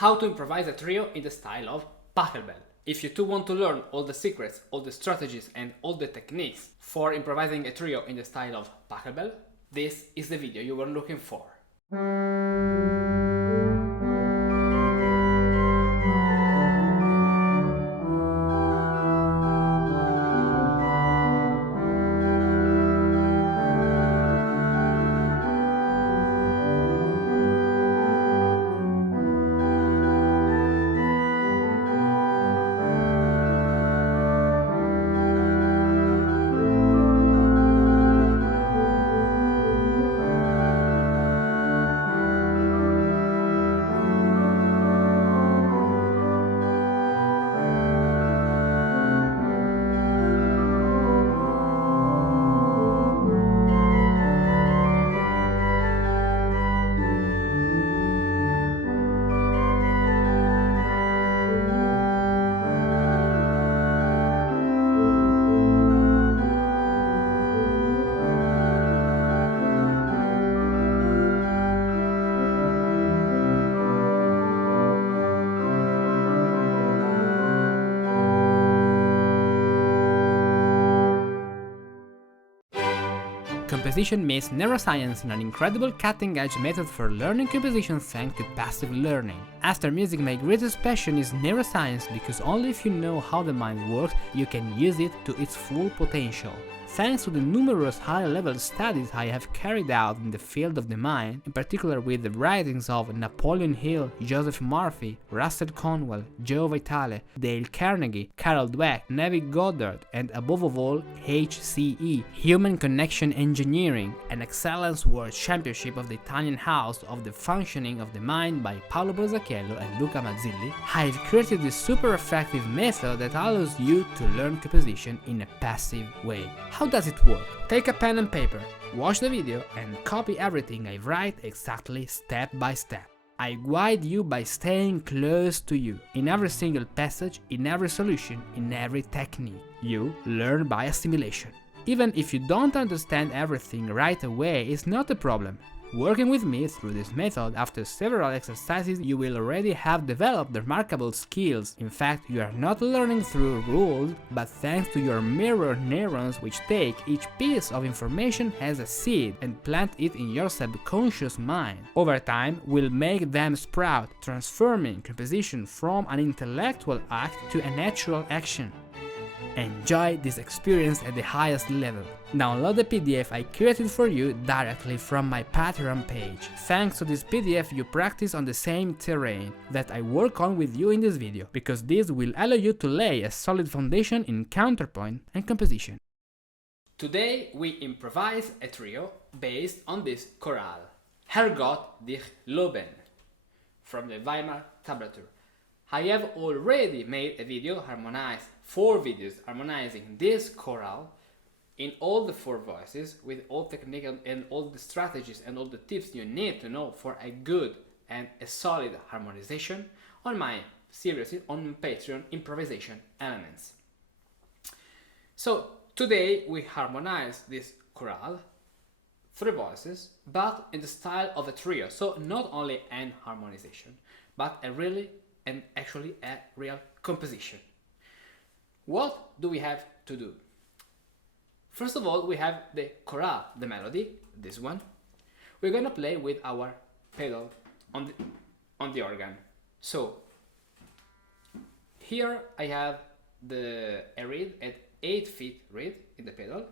how to improvise a trio in the style of Pachelbel. If you too want to learn all the secrets, all the strategies and all the techniques for improvising a trio in the style of Pachelbel, this is the video you were looking for. Composition meets neuroscience in an incredible cutting-edge method for learning composition thanks to passive learning. After music, my greatest passion is neuroscience because only if you know how the mind works, you can use it to its full potential. Thanks to the numerous high-level studies I have carried out in the field of the mind, in particular with the writings of Napoleon Hill, Joseph Murphy, Russell Conwell, Joe Vitale, Dale Carnegie, Carol Dweck, Neville Goddard, and above all HCE, Human Connection Engineering, an excellence world championship of the Italian House of the Functioning of the Mind by Paolo Borzacchiello and Luca Mazzilli, I've created this super effective method that allows you to learn composition in a passive way. How does it work? Take a pen and paper, watch the video and copy everything I write exactly step by step. I guide you by staying close to you, in every single passage, in every solution, in every technique. You learn by assimilation. Even if you don't understand everything right away, it's not a problem. Working with me through this method, after several exercises, you will already have developed remarkable skills. In fact, you are not learning through rules, but thanks to your mirror neurons, which take each piece of information as a seed and plant it in your subconscious mind. Over time, we'll make them sprout, transforming composition from an intellectual act to a natural action. Enjoy this experience at the highest level. Download the PDF I created for you directly from my Patreon page. Thanks to this PDF you practice on the same terrain that I work on with you in this video, because this will allow you to lay a solid foundation in counterpoint and composition. Today we improvise a trio based on this chorale, Herrgott dich loben, from the Weimar Tablatur. I have already made a video, 4 videos harmonizing this chorale in all the 4 voices with all technique and all the strategies and all the tips you need to know for a good and a solid harmonization on my series on Patreon, Improvisation Elements. So today we harmonize this chorale, 3 voices, but in the style of a trio, so not only an harmonization, but a really and actually a real composition. What do we have to do? First of all, we have the chorale, the melody, this one. We're gonna play with our pedal on the organ. So here I have a reed at 8 feet reed in the pedal.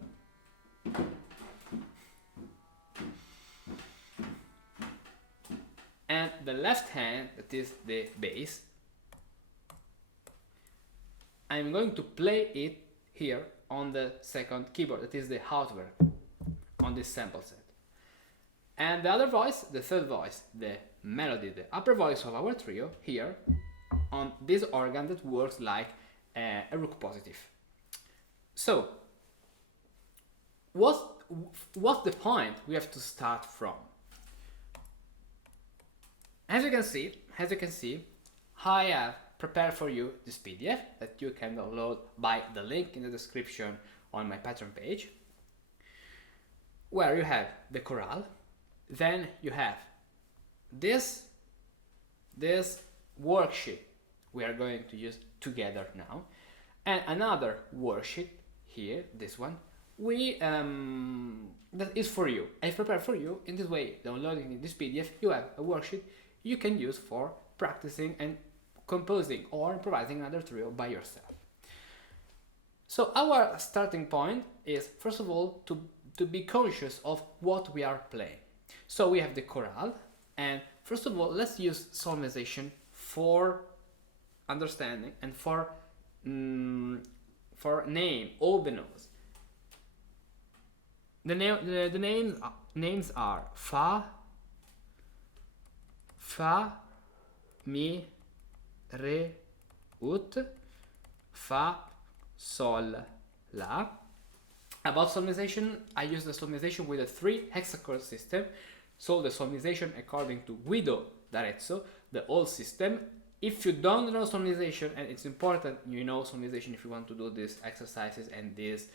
And the left hand, that is the bass, I'm going to play it here on the second keyboard, that is the Hautwerk, on this sample set. And the other voice, the third voice, the melody, the upper voice of our trio, here on this organ that works like a rook positive. So, what's the point we have to start from? As you can see, I have prepared for you this PDF that you can download by the link in the description on my Patreon page, where you have the chorale, then you have this worksheet we are going to use together now, and another worksheet here, this one, that is for you. I prepared for you. In this way, downloading this PDF, you have a worksheet you can use for practicing and composing or improvising another trio by yourself. So our starting point is, first of all, to be conscious of what we are playing. So we have the chorale, and first of all, let's use solmization for understanding and for name all the notes. The names are fa, mi, re, ut, fa, sol, la. About solmization, I use the solmization with a 3 hexachord system. So the solmization according to Guido d'Arezzo, the old system. If you don't know solmization, and it's important you know solmization if you want to do these exercises and these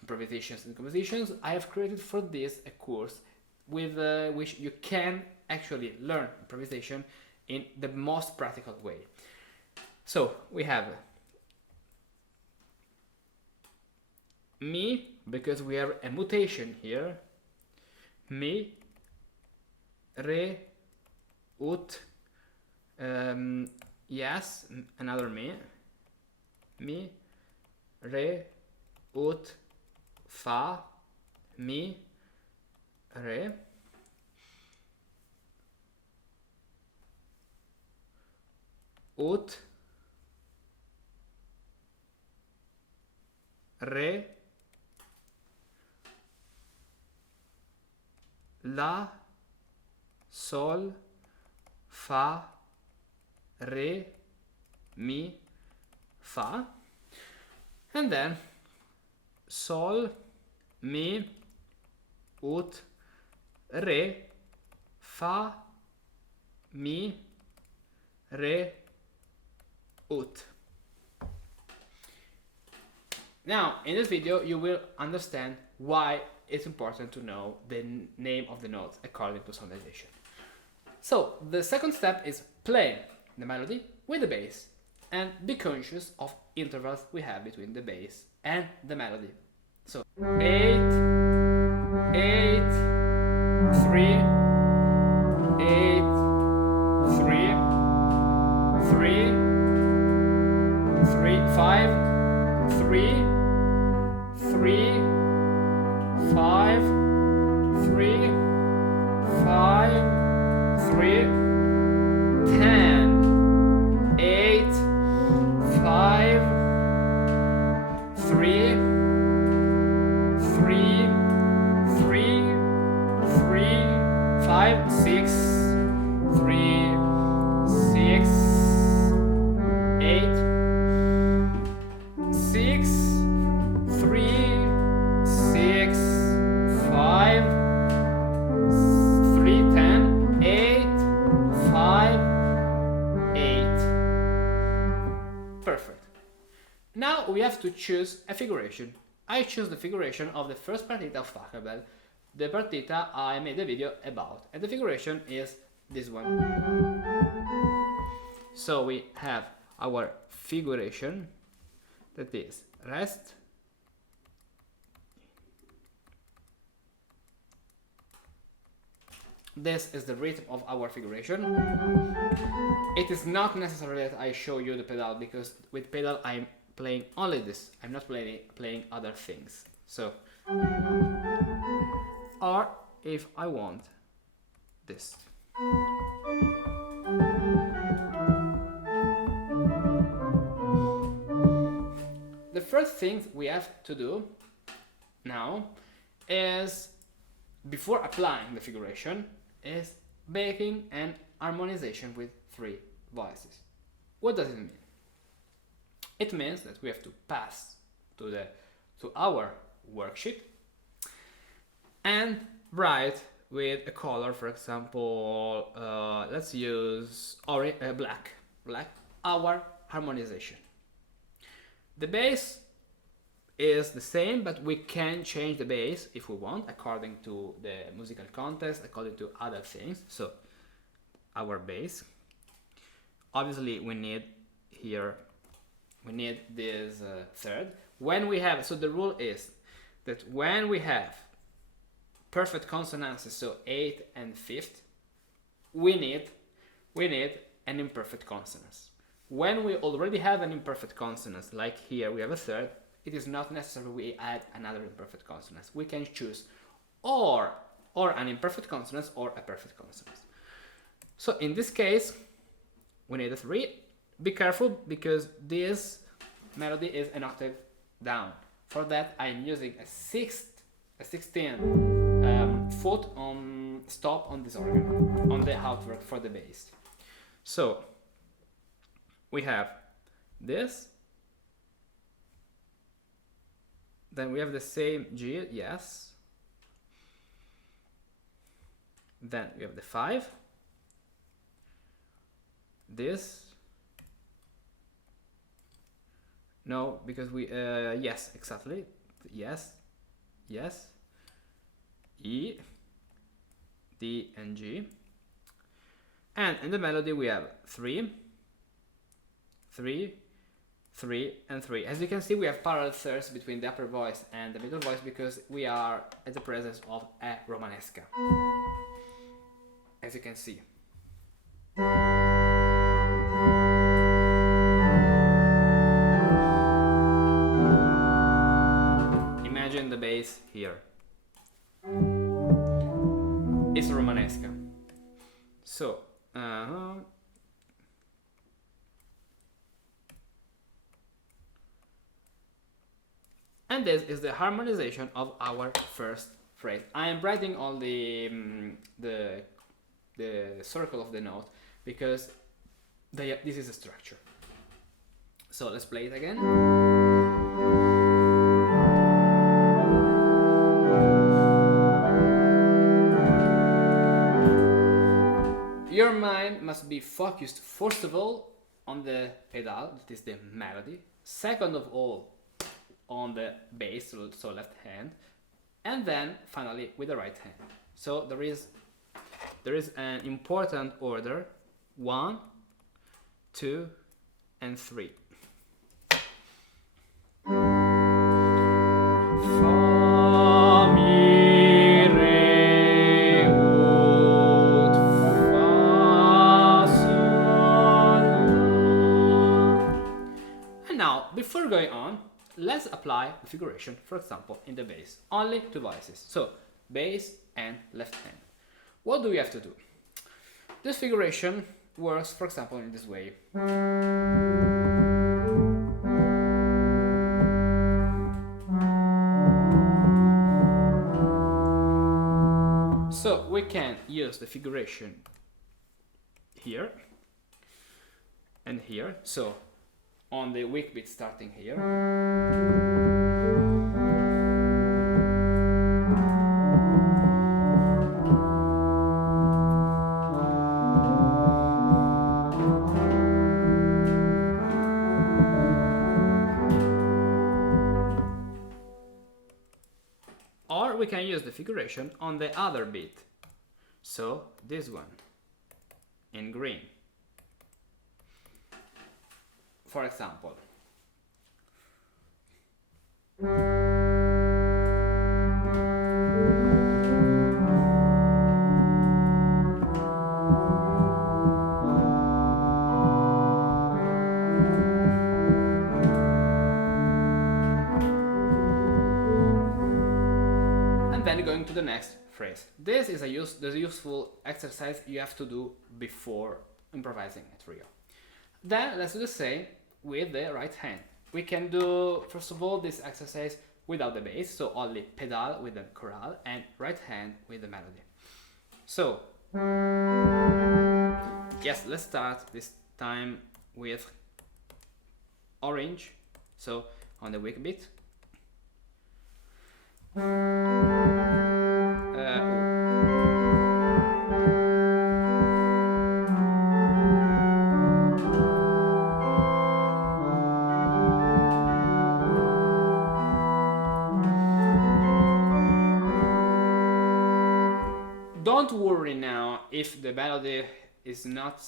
improvisations and compositions, I have created for this a course with which you can actually learn improvisation in the most practical way. So we have mi, because we have a mutation here, mi, re, ut, yes, another mi, re, ut, fa, mi, re, ut, re, la, sol, fa, re, mi, fa, and then sol, mi, ut, re, fa, mi, re, ut. Now, in this video, you will understand why it's important to know the name of the notes according to solmization. So, the second step is play the melody with the bass and be conscious of intervals we have between the bass and the melody. So, 8, 8, 3, 8, 3, 3, 3, 5, 3, 3, 5, 3, 5, 3, 10, 8, 5, 3, 3, 3, 3, 5, 6, 3, 6, 8, 6, 3, 6, 5, 3, 10, 8, 5, 8. Perfect. Now we have to choose a figuration. I choose the figuration of the first partita of Pachelbel, the partita I made a video about, and the figuration is this one. So we have our figuration, that is rest, this is the rhythm of our figuration. It is not necessary that I show you the pedal, because with pedal I'm playing only this, I'm not playing other things. So, or if I want this. The first thing we have to do now is, before applying the figuration, is making an harmonization with 3 voices. What does it mean? It means that we have to pass to our worksheet and write with a color, for example, let's use black, our harmonization. The bass is the same, but we can change the bass if we want, according to the musical context, according to other things. So, our bass. obviously we need this third. When we have, so the rule is that when we have perfect consonances, so 8th and 5th, we need an imperfect consonance. When we already have an imperfect consonance, like here we have a third, it is not necessary we add another imperfect consonance. We can choose or an imperfect consonance or a perfect consonance. So in this case, we need a 3. Be careful because this melody is an octave down. For that, I'm using a 16th foot on stop on this organ, on the outwork for the bass. So we have this, then we have the same G, yes, then we have the 5, this, no, because we, yes, exactly, yes, yes, E, D and G, and in the melody we have 3, 3, 3 and 3. As you can see, we have parallel thirds between the upper voice and the middle voice because we are at the presence of a Romanesca, as you can see. Imagine the bass here. It's Romanesca. So, and this is the harmonization of our first phrase. I am writing all the circle of the note because this is a structure. So let's play it again. Your mind must be focused first of all on the pedal, that is the melody. Second of all, on the bass, so left hand, and then finally with the right hand. So there is an important order: 1, 2, and 3. Fa, mi, re, ut, fa, sol, la. And now, before going on, let's apply the figuration, for example, in the bass. Only 2 voices. So, bass and left hand. What do we have to do? This figuration works, for example, in this way. So, we can use the figuration here and here. So, on the weak beat starting here. Or we can use the figuration on the other beat. So this one in green. For example, and then going to the next phrase. This is a useful exercise you have to do before improvising a trio. Then let's do the same with the right hand. We can do, first of all, this exercise without the bass, so only pedal with the chorale and right hand with the melody. So, yes, let's start this time with orange, so on the weak beat. Don't worry now if the melody is not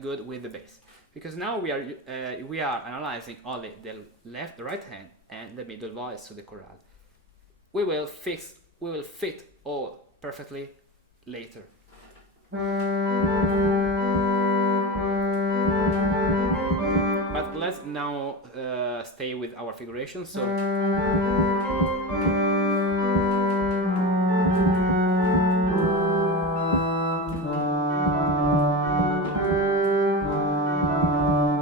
good with the bass, because now we are analyzing only the right hand and the middle voice to the chorale. We will fit all perfectly later. But let's now stay with our figuration. So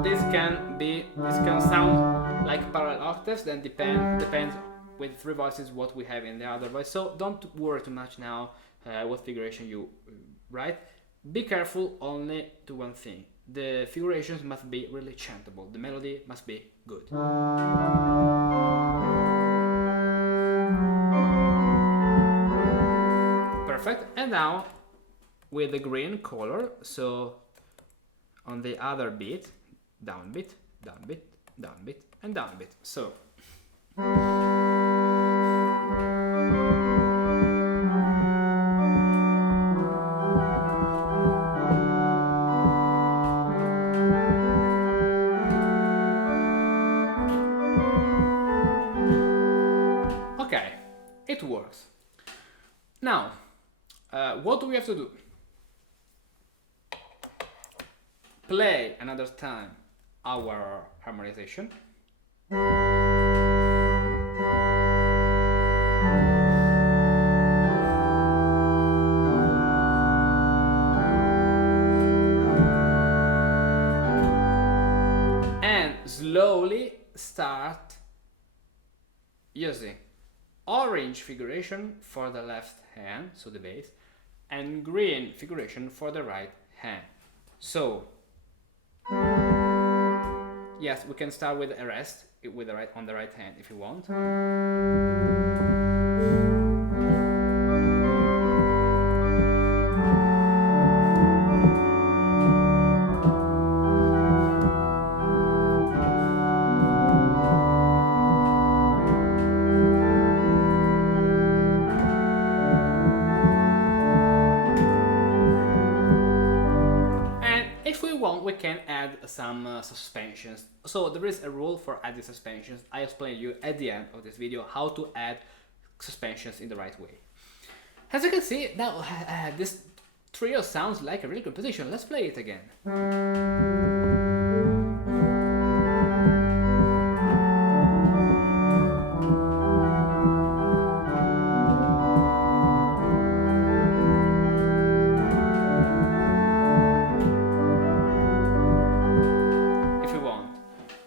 this can sound like parallel octaves, then depends with three voices what we have in the other voice. So don't worry too much now what figuration you write. Be careful only to one thing: the figurations must be really chantable, the melody must be good. Perfect. And now with the green color, so on the other beat, downbeat, downbeat, downbeat, and downbeat. So okay, it works. Now, what do we have to do? Play another time our harmonization. And slowly start using orange figuration for the left hand, so the bass, and green figuration for the right hand. So yes, we can start with a rest with on the right hand if you want. We can add some suspensions. So there is a rule for adding suspensions. I explain you at the end of this video how to add suspensions in the right way. As you can see, now this trio sounds like a real composition. Let's play it again.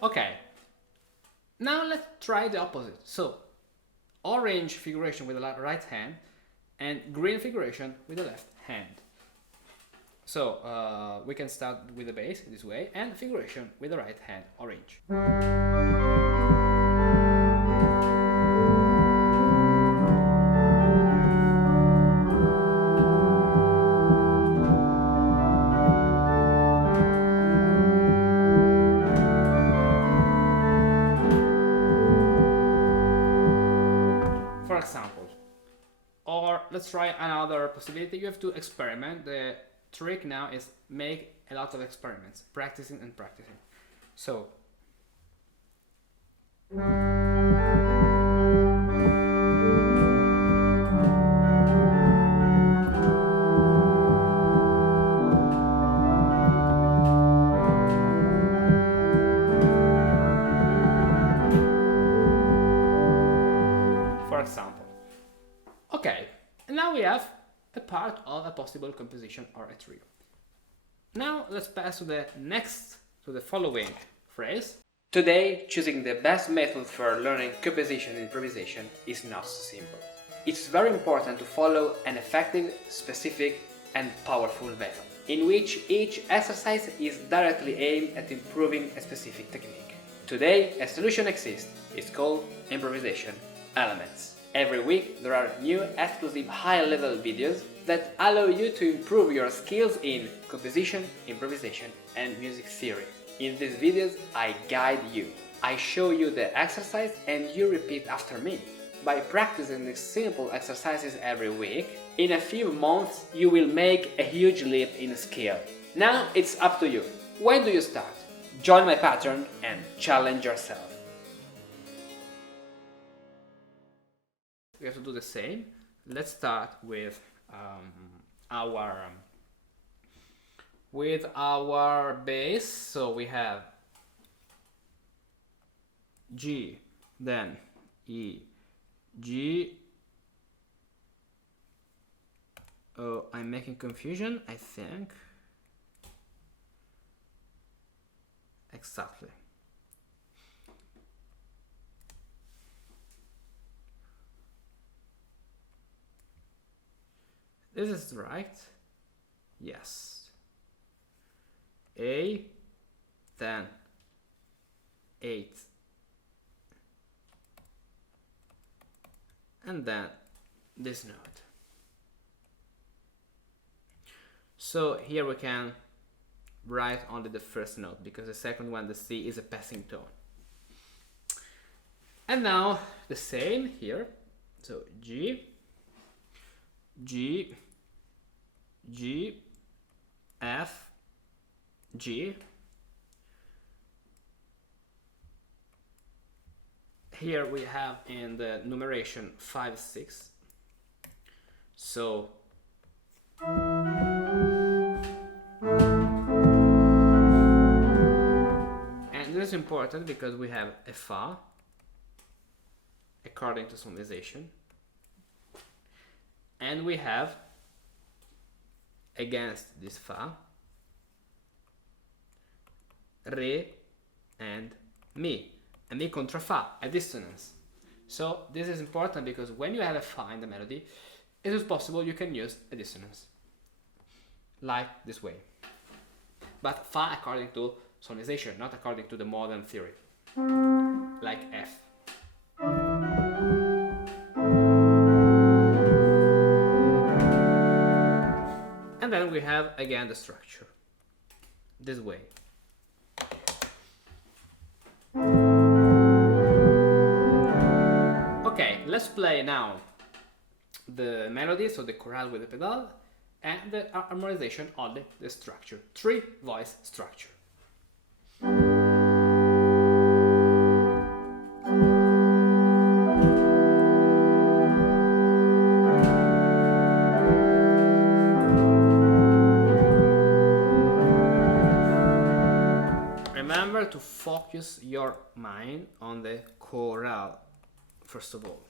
Okay, now let's try the opposite. So, orange figuration with the right hand and green figuration with the left hand. So, we can start with the bass this way and figuration with the right hand, orange. Example. Or let's try another possibility. You have to experiment. The trick now is make a lot of experiments, practicing and practicing. So example. Okay, and now we have a part of a possible composition or a trio. Now let's pass to the following phrase. Today, choosing the best method for learning composition and improvisation is not so simple. It's very important to follow an effective, specific and powerful method, in which each exercise is directly aimed at improving a specific technique. Today, a solution exists. It's called improvisation elements. Every week there are new exclusive high-level videos that allow you to improve your skills in composition, improvisation and music theory. In these videos I guide you. I show you the exercise and you repeat after me. by practicing these simple exercises every week, in a few months you will make a huge leap in skill. Now it's up to you. When do you start? Join my pattern and challenge yourself. We have to do the same. Let's start with our bass. So we have G, then E, G. Oh, I'm making confusion, I think. Exactly. This is right. Yes. A, then 8. And then this note. So here we can write only the first note, because the second one, the C, is a passing tone. And now the same here. So G, G, G, F, G. Here we have in the numeration 5, 6. So this is important because we have a Fa according to solmization, and we have against this Fa Re and Mi, and Mi contra Fa, a dissonance. So this is important because when you have a Fa in the melody, it is possible you can use a dissonance like this way, but Fa according to solmization, not according to the modern theory, like F. And then we have again the structure, this way. Okay, let's play now the melody, so the chorale with the pedal, and the harmonization on the structure, 3-voice structure. Remember to focus your mind on the chorale, first of all.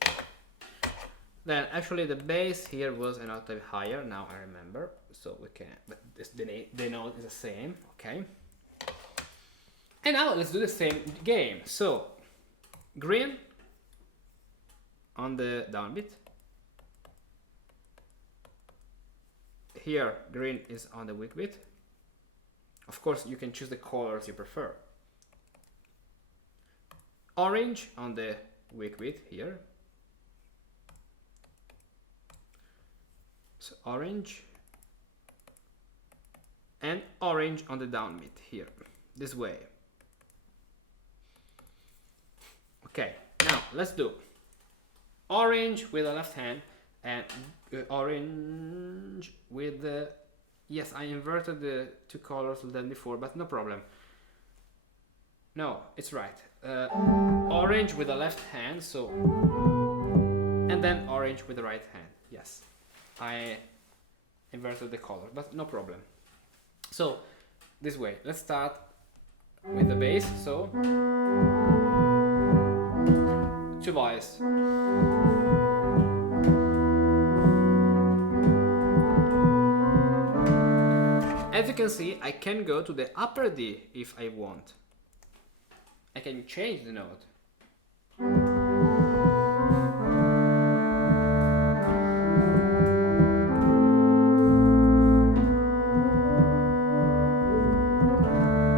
Then actually the bass here was an octave higher, now I remember, so we can, but the note is the same, okay? And now let's do the same game. So green on the downbeat. Here green is on the weak beat. Of course you can choose the colors you prefer. Orange on the weak beat here. So orange, and orange on the downbeat here, this way. Okay, now let's do orange with the left hand and orange with the, yes, I inverted the two colors than before, but no problem. No, it's right. Orange with the left hand, so, and then orange with the right hand. Yes, I inverted the color, but no problem. So this way, let's start with the bass. So 2 voice. As you can see, I can go to the upper D if I want. I can change the note.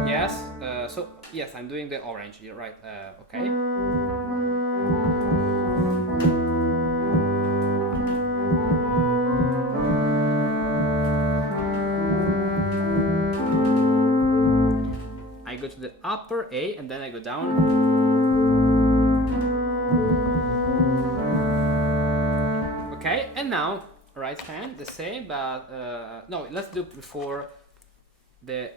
Yes, so yes, I'm doing the orange, you're right, okay. I go to the upper A and then I go down. And now, right hand, the same, but no, let's do before the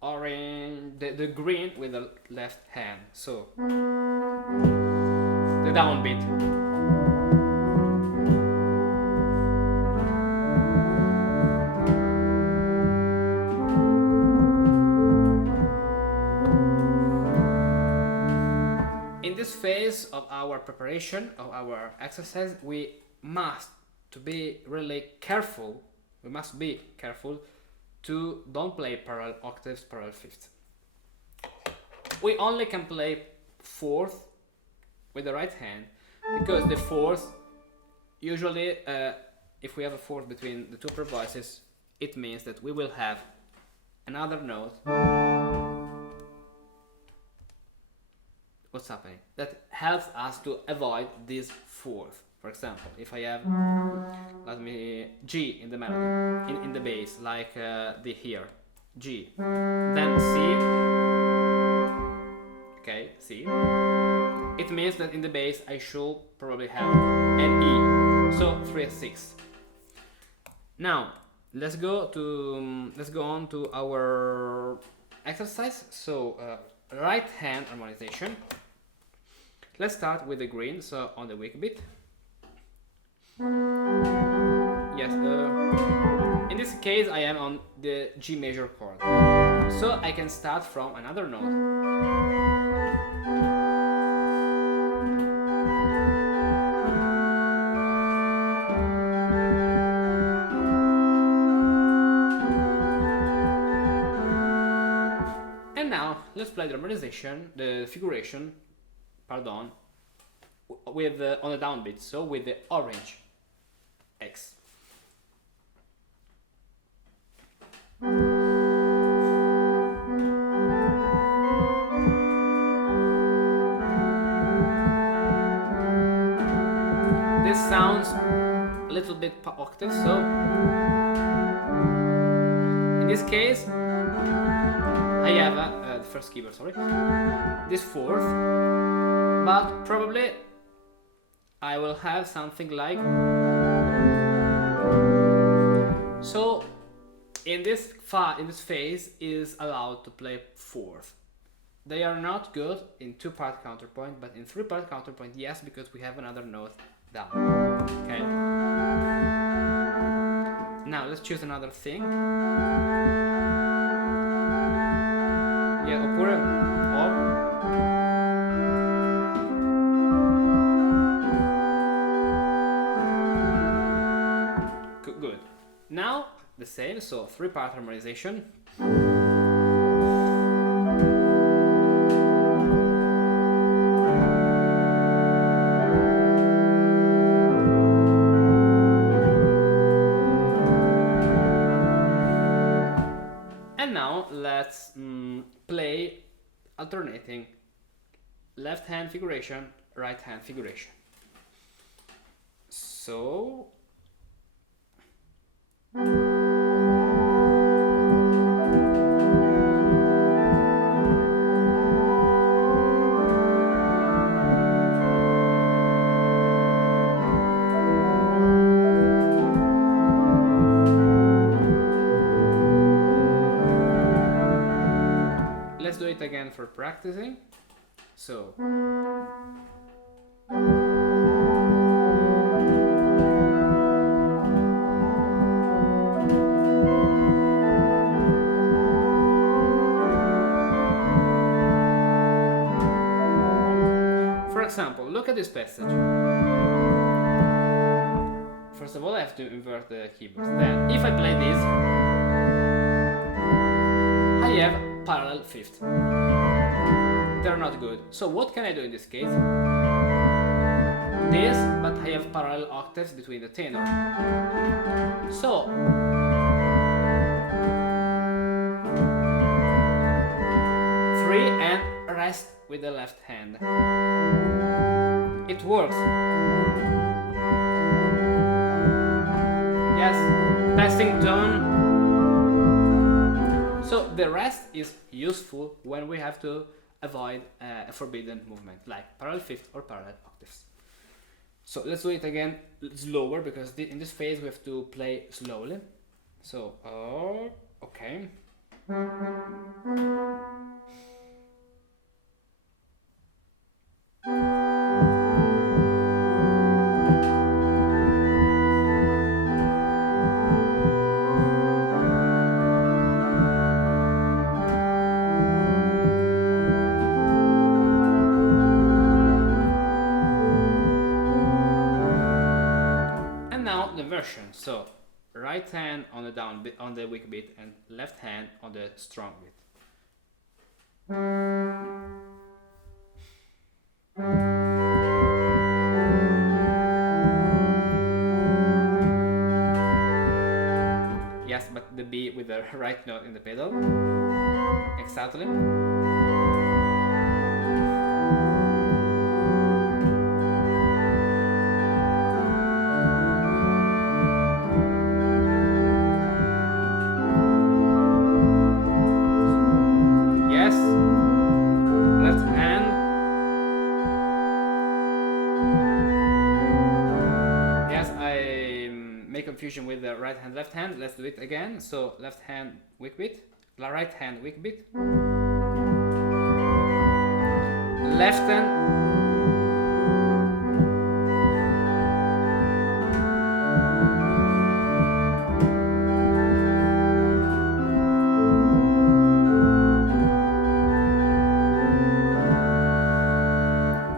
orange, the green with the left hand. So, the downbeat. In this phase of our preparation, of our exercise, we must be really careful. We must be careful to don't play parallel octaves, parallel fifths. We only can play fourth with the right hand because the fourth, usually, if we have a fourth between the two upper voices, it means that we will have another note. What's happening? That helps us to avoid this fourth. For example, if I have, let me, G in the melody, in the bass, like the here, G, then C, okay, C, it means that in the bass I should probably have an E, so 3 and 6. Now, let's go on to our exercise. So, right hand harmonization. Let's start with the green, so on the weak beat. Yes, in this case I am on the G major chord, so I can start from another note. And now let's play the harmonization, the figuration, pardon, with on the downbeat, so with the orange X. This sounds a little bit per octave, so in this case I have the first keyboard, sorry, this fourth, but probably I will have something like, so in this phase is allowed to play fourth. They are not good in 2-part counterpoint, but in 3-part counterpoint, yes, because we have another note down. Okay. Now let's choose another thing. Yeah, oppure or. Good. Now the same, so 3-part harmonization. And now let's play alternating left hand figuration, right hand figuration. So let's do it again for practicing. So for example, look at this passage. First of all, I have to invert the keyboards. Then, if I play this, I have parallel fifth. They're not good. So what can I do in this case? This, but I have parallel octaves between the tenor. So three and rest with the left hand. It works. Yes, passing tone. So the rest is useful when we have to avoid a forbidden movement, like parallel fifth or parallel octaves. So let's do it again slower, because in this phase we have to play slowly. So, okay. Now the version. So right hand on the down beat, on the weak beat, and left hand on the strong beat. Yes, but the B with the right note in the pedal. Exactly. Confusion with the right hand, left hand. Let's do it again. So left hand weak beat, right hand weak beat, left hand,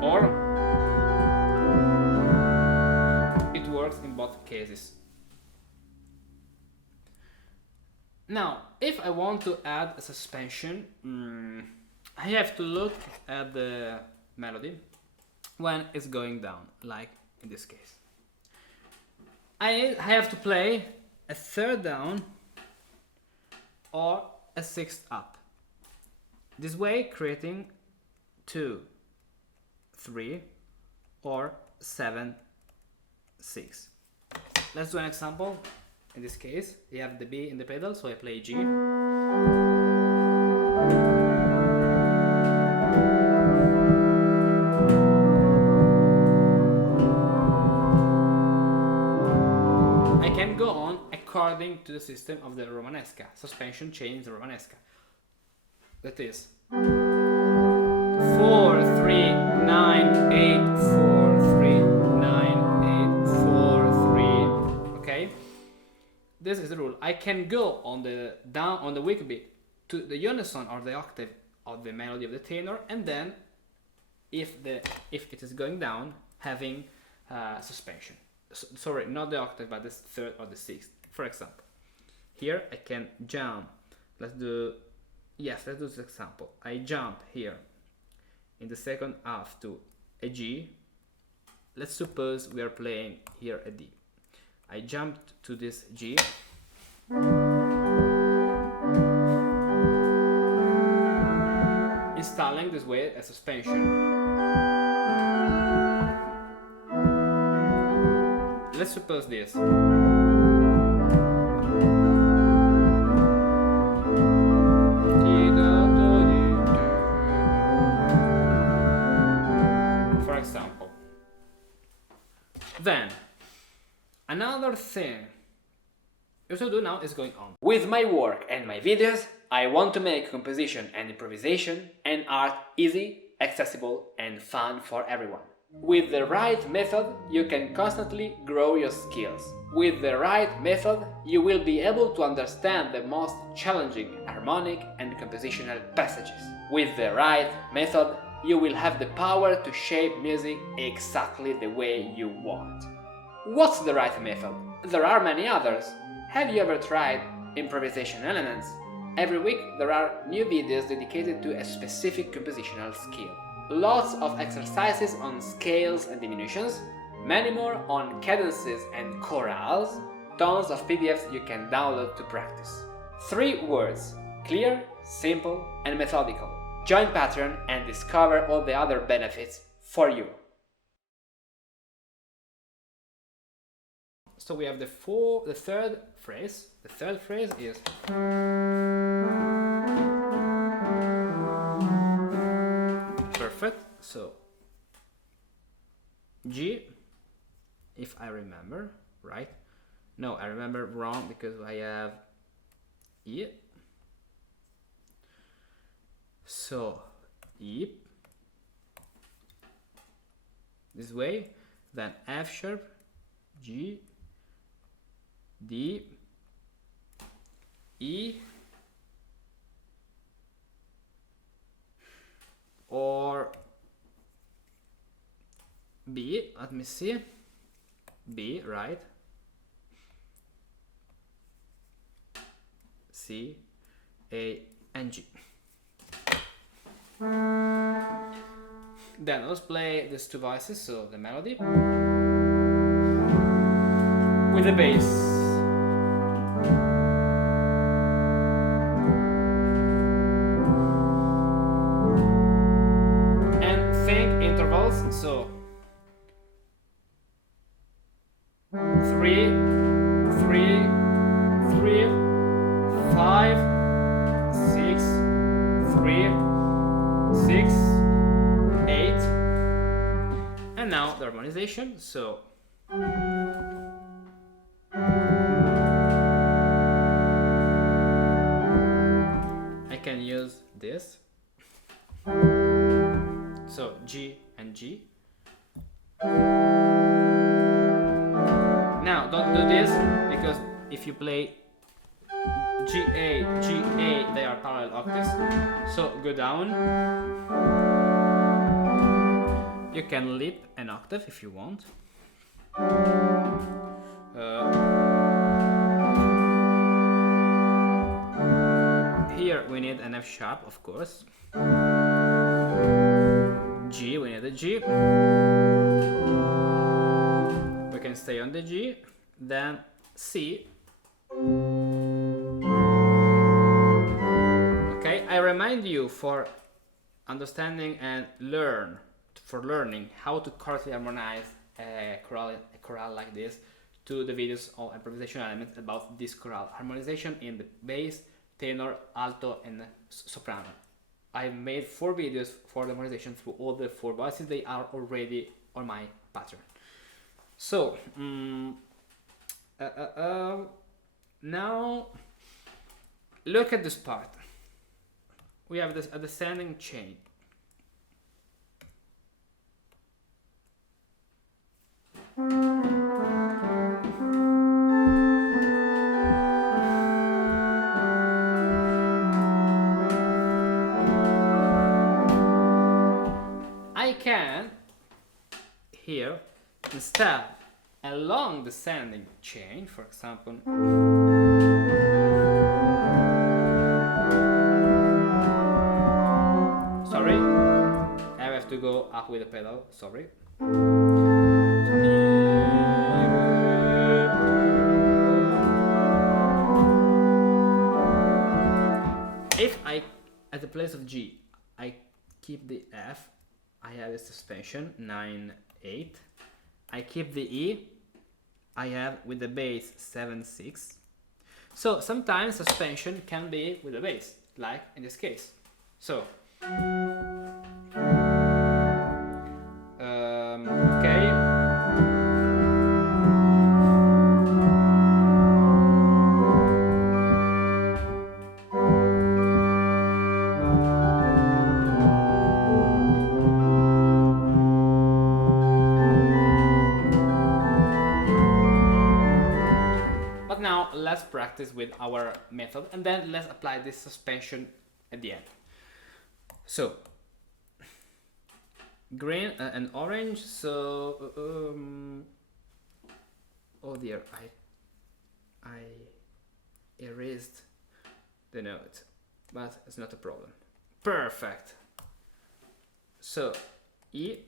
or it works in both cases. Now, if I want to add a suspension, I have to look at the melody when it's going down, like in this case. I have to play a third down or a sixth up. This way, creating 2, 3, or 7, 6. Let's do an example. In this case, you have the B in the pedal, so I play G. I can go on according to the system of the Romanesca, suspension chains Romanesca. That is 4, 3, 9, 8, 4, 3, 9, 8, 4, 3. Okay? This is the rule. I can go on the down on the weak beat to the unison or the octave of the melody of the tenor, and then if it is going down, having suspension. Sorry, not the octave, but the third or the sixth. For example, here I can jump. Let's do this example. I jump here in the second half to a G. Let's suppose we are playing here a D. I jumped to this G. Installing this way a suspension. Let's suppose this. For example. Then another thing you should do now is going on. With my work and my videos, I want to make composition and improvisation and art easy, accessible and fun for everyone. With the right method, you can constantly grow your skills. With the right method, you will be able to understand the most challenging harmonic and compositional passages. With the right method, you will have the power to shape music exactly the way you want. What's the right method? There are many others. Have you ever tried improvisation elements? Every week there are new videos dedicated to a specific compositional skill. Lots of exercises on scales and diminutions, many more on cadences and chorales, tons of PDFs you can download to practice. 3 words: clear, simple and methodical. Join Patreon and discover all the other benefits for you. So we have the third phrase. The third phrase is perfect. So G, if I remember right. No, I remember wrong because I have E. So E this way, then F sharp, G, D, E, or B, let me see, B, right, C, A, and G. Then let's play these two voices, so the melody with the bass. So 3, 3, 3, 5, 6, 3, 6, 8, and now the harmonization. So I can use this. So G and G. Now don't do this, because if you play G A, they are parallel octaves. So go down. You can leap an octave if you want. Here we need an F sharp, of course. G, we need a G. We can stay on the G, then C. Okay, I remind you, for understanding and learning how to correctly harmonize a chorale like this, to the videos of improvisation elements about this chorale. Harmonization in the bass, tenor, alto, and soprano. I made 4 videos for the harmonization through all the 4 voices. They are already on my pattern. So now look at this part. We have this a descending chain. I can here, instead, along the descending chain, for example, sorry, I have to go up with the pedal, sorry. If I, at the place of G, I keep the F, I have a suspension, 9, 8. I keep the E, I have with the bass 7, 6. So sometimes suspension can be with the bass, like in this case. So, okay. Now let's practice with our method, and then let's apply this suspension at the end. So green and orange. So oh dear, I erased the note, but it's not a problem. Perfect. So E,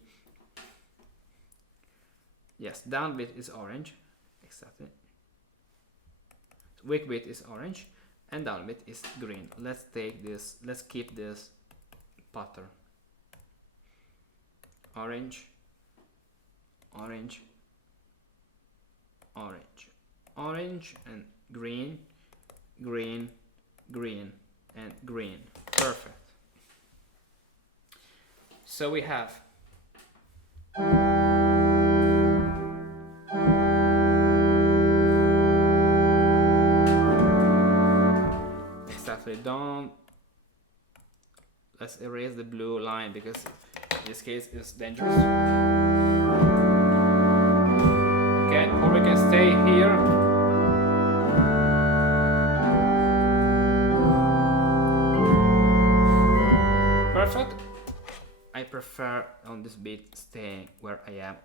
yes, downbeat is orange, exactly. Weak beat is orange and downbeat is green. Let's take this, let's keep this pattern. Orange, orange, orange, orange, and green, green, green, and green. Perfect. So we have let's erase the blue line because in this case it's dangerous. Okay, or we can stay here. Perfect. I prefer on this beat staying where I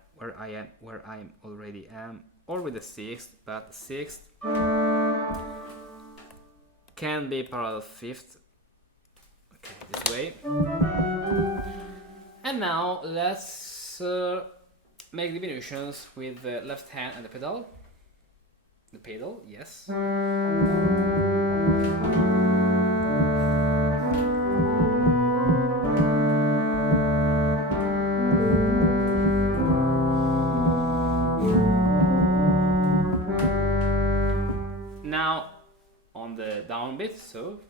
already am, or with the sixth, but the sixth can be parallel fifth. Okay, this way. And now let's make diminutions with the left hand and the pedal. The pedal, yes. Now on the downbeat, so.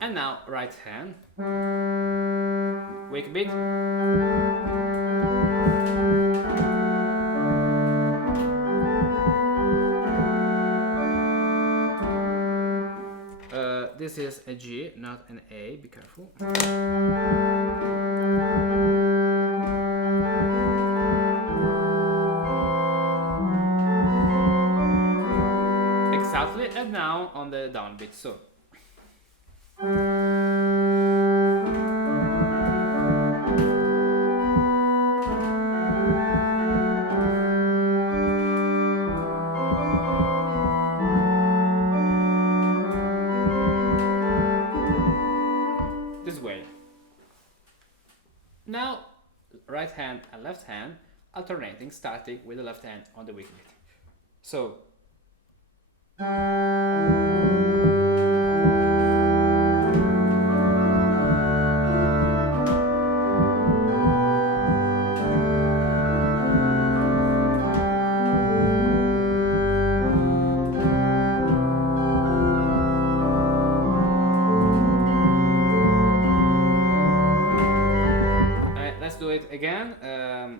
And now right hand, weak beat. This is a G, not an A, be careful. Exactly, and now on the downbeat, so. This way. Now, right hand and left hand alternating, starting with the left hand on the weak beat. So. Let's do it again.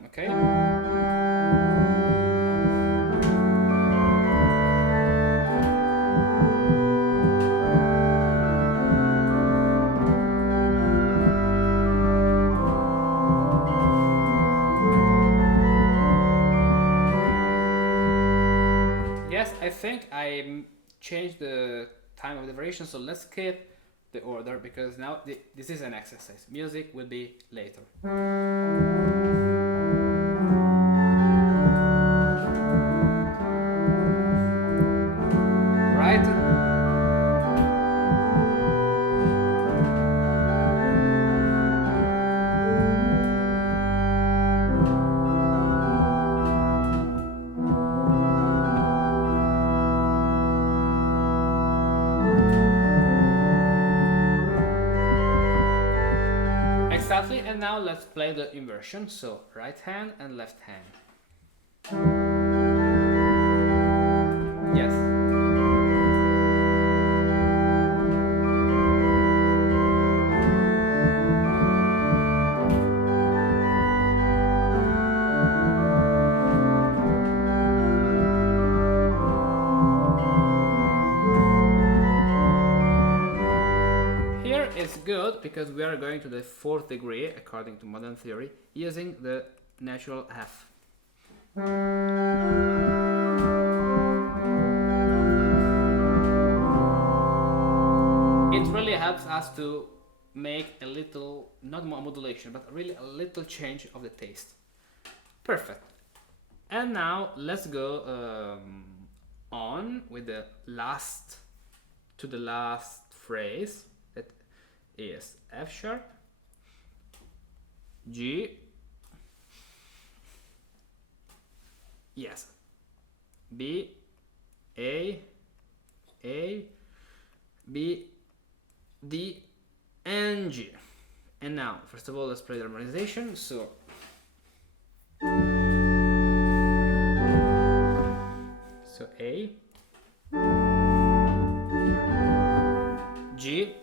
Okay. Yes, I think I changed the time of the variation, so let's skip the order because now this is an exercise. Music will be later. Right? Exactly, and now let's play the inversion, so right hand and left hand. Yes. It's good because we are going to the fourth degree according to modern theory using the natural F. It really helps us to make a little, not more modulation, but really a little change of the taste. Perfect. And now let's go on with the last phrase. That is F sharp, G, yes, B, A, B, D, and G. And now, first of all, let's play the harmonization. So A, G,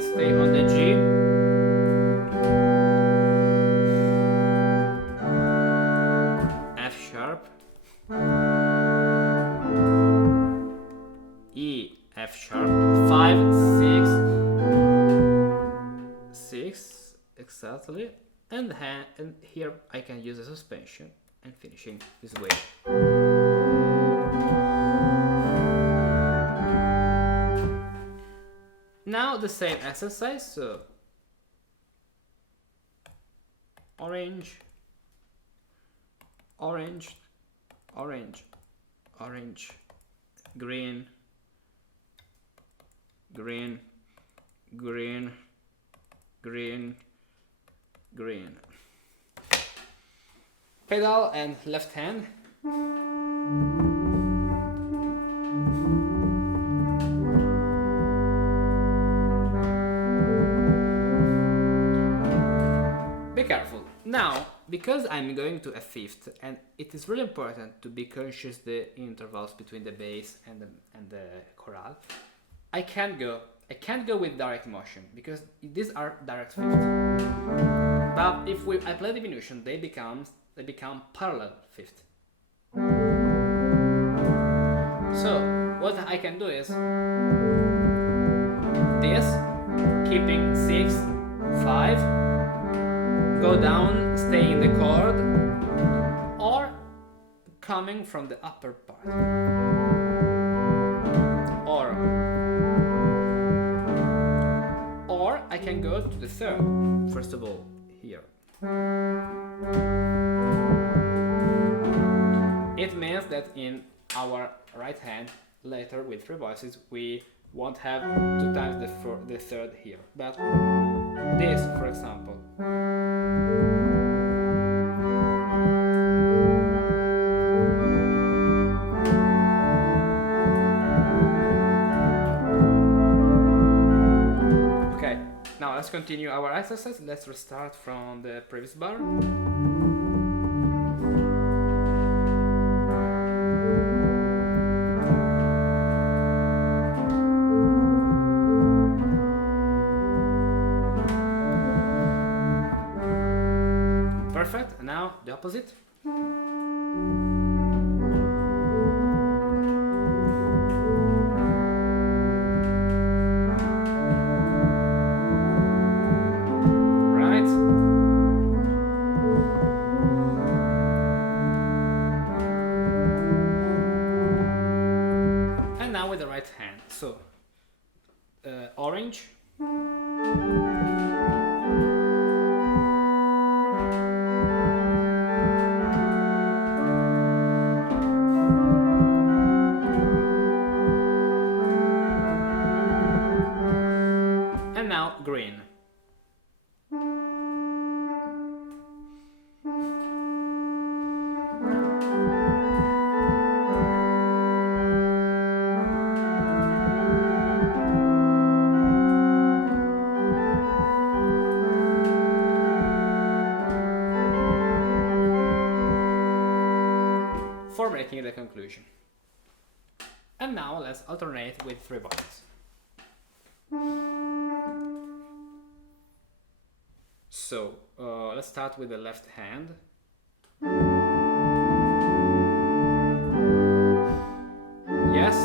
can stay on the G. F sharp, E, F sharp, 5, 6, 6, exactly, and here I can use a suspension and finishing this way. Now the same exercise, so orange, orange, orange, orange, green, green, green, green, green. Pedal and left hand. Be careful. Now, because I'm going to a fifth, and it is really important to be conscious the intervals between the bass and the chorale, I can't go with direct motion because these are direct fifths. But if I play diminution, they become parallel fifth. So what I can do is this, keeping 6, 5, go down, stay in the chord, or coming from the upper part, or I can go to the third, first of all, here. It means that in our right hand, later with three voices, we won't have 2 times the third here, but this, for example. Okay, now let's continue our exercise. Let's restart from the previous bar. Perfect, and now the opposite. Right. And now with the right hand. So, orange. Now green. For making the conclusion. And now let's alternate with three voices. So, let's start with the left hand. Yes.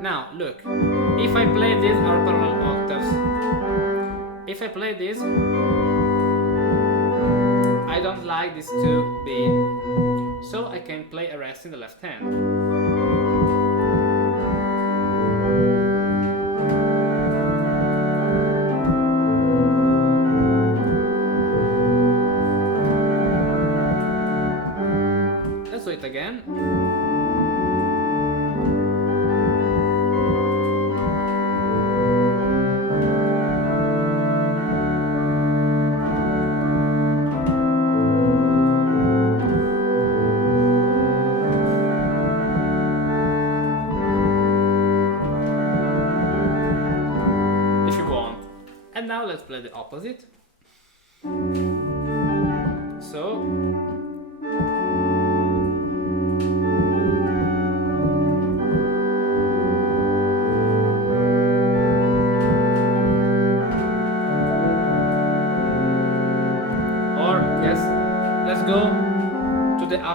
Now, look, if I play these are parallel octaves. If I play this, I don't like this to be, so I can play a rest in the left hand. Let's do it again. If you want. And now let's play the opposite. So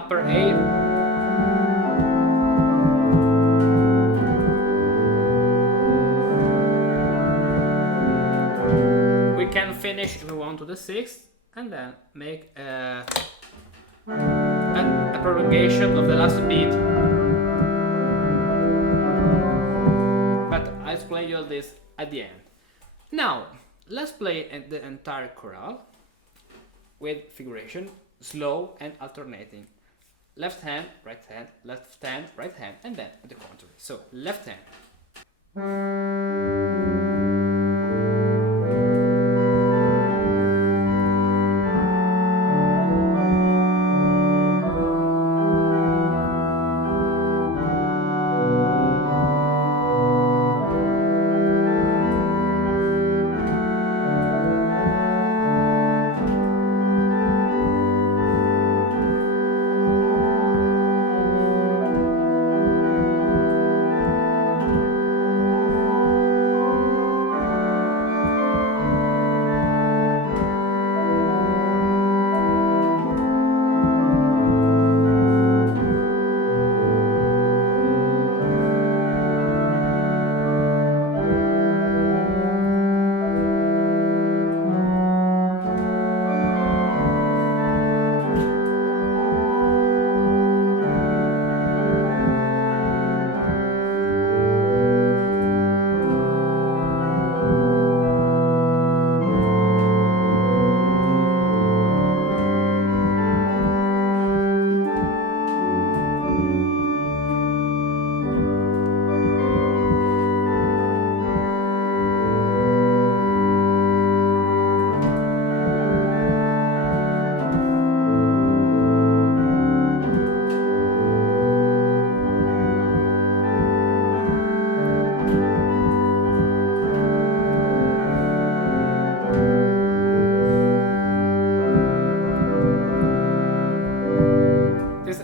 upper A. We can finish if we want to the sixth, and then make a prolongation of the last beat. But I'll explain you all this at the end. Now, let's play the entire chorale with figuration, slow and alternating. Left hand, right hand, left hand, right hand, and then the contrary. So, left hand.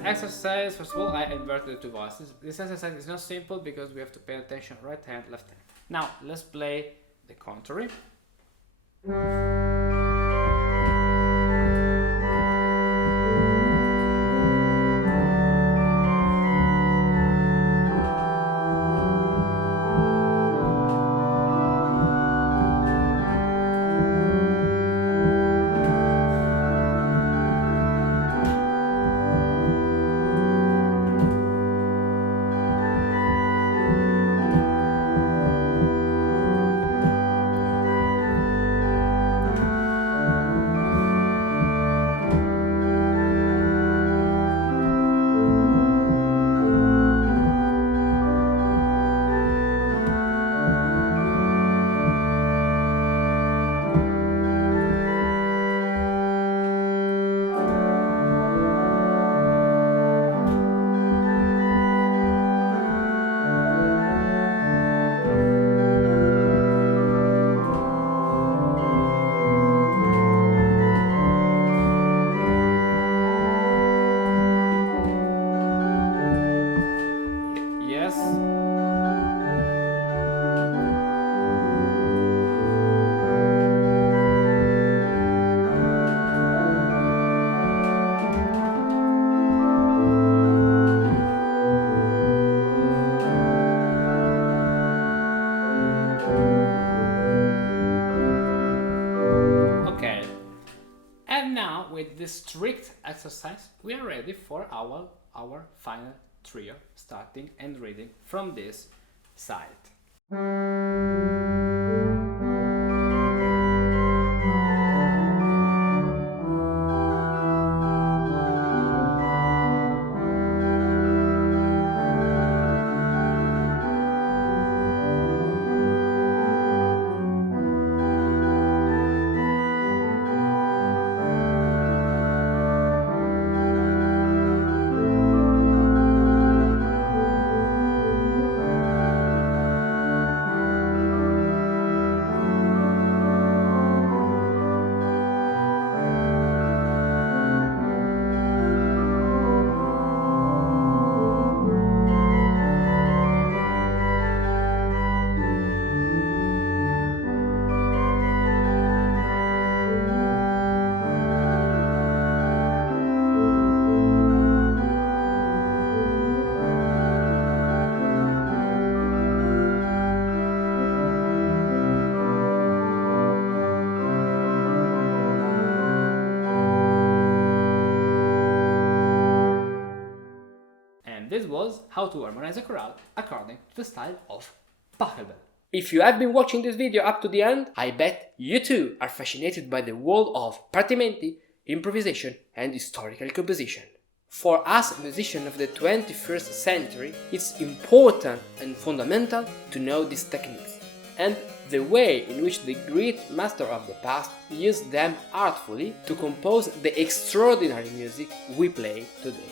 Exercise, first of all, I inverted the two voices. This exercise is not simple because we have to pay attention right hand, left hand. Now, let's play the contrary. With this strict exercise, we are ready for our final trio, starting and reading from this side. And this was how to harmonize a chorale according to the style of Pachelbel. If you have been watching this video up to the end, I bet you too are fascinated by the world of partimenti, improvisation and historical composition. For us musicians of the 21st century, it's important and fundamental to know these techniques and the way in which the great masters of the past used them artfully to compose the extraordinary music we play today.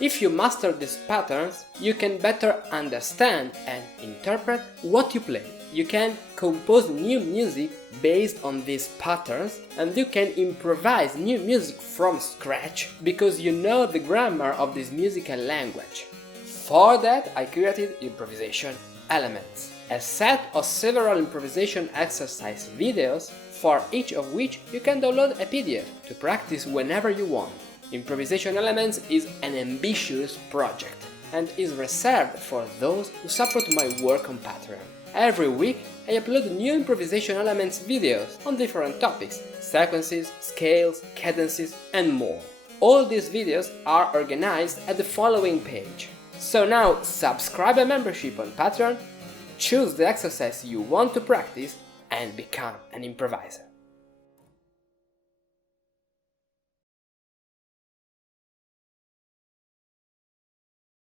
If you master these patterns, you can better understand and interpret what you play. You can compose new music based on these patterns, and you can improvise new music from scratch because you know the grammar of this musical language. For that, I created improvisation elements, a set of several improvisation exercise videos, for each of which you can download a PDF to practice whenever you want. Improvisation Elements is an ambitious project and is reserved for those who support my work on Patreon. Every week I upload new Improvisation Elements videos on different topics, sequences, scales, cadences and more. All these videos are organized at the following page. So now subscribe a membership on Patreon, choose the exercise you want to practice and become an improviser.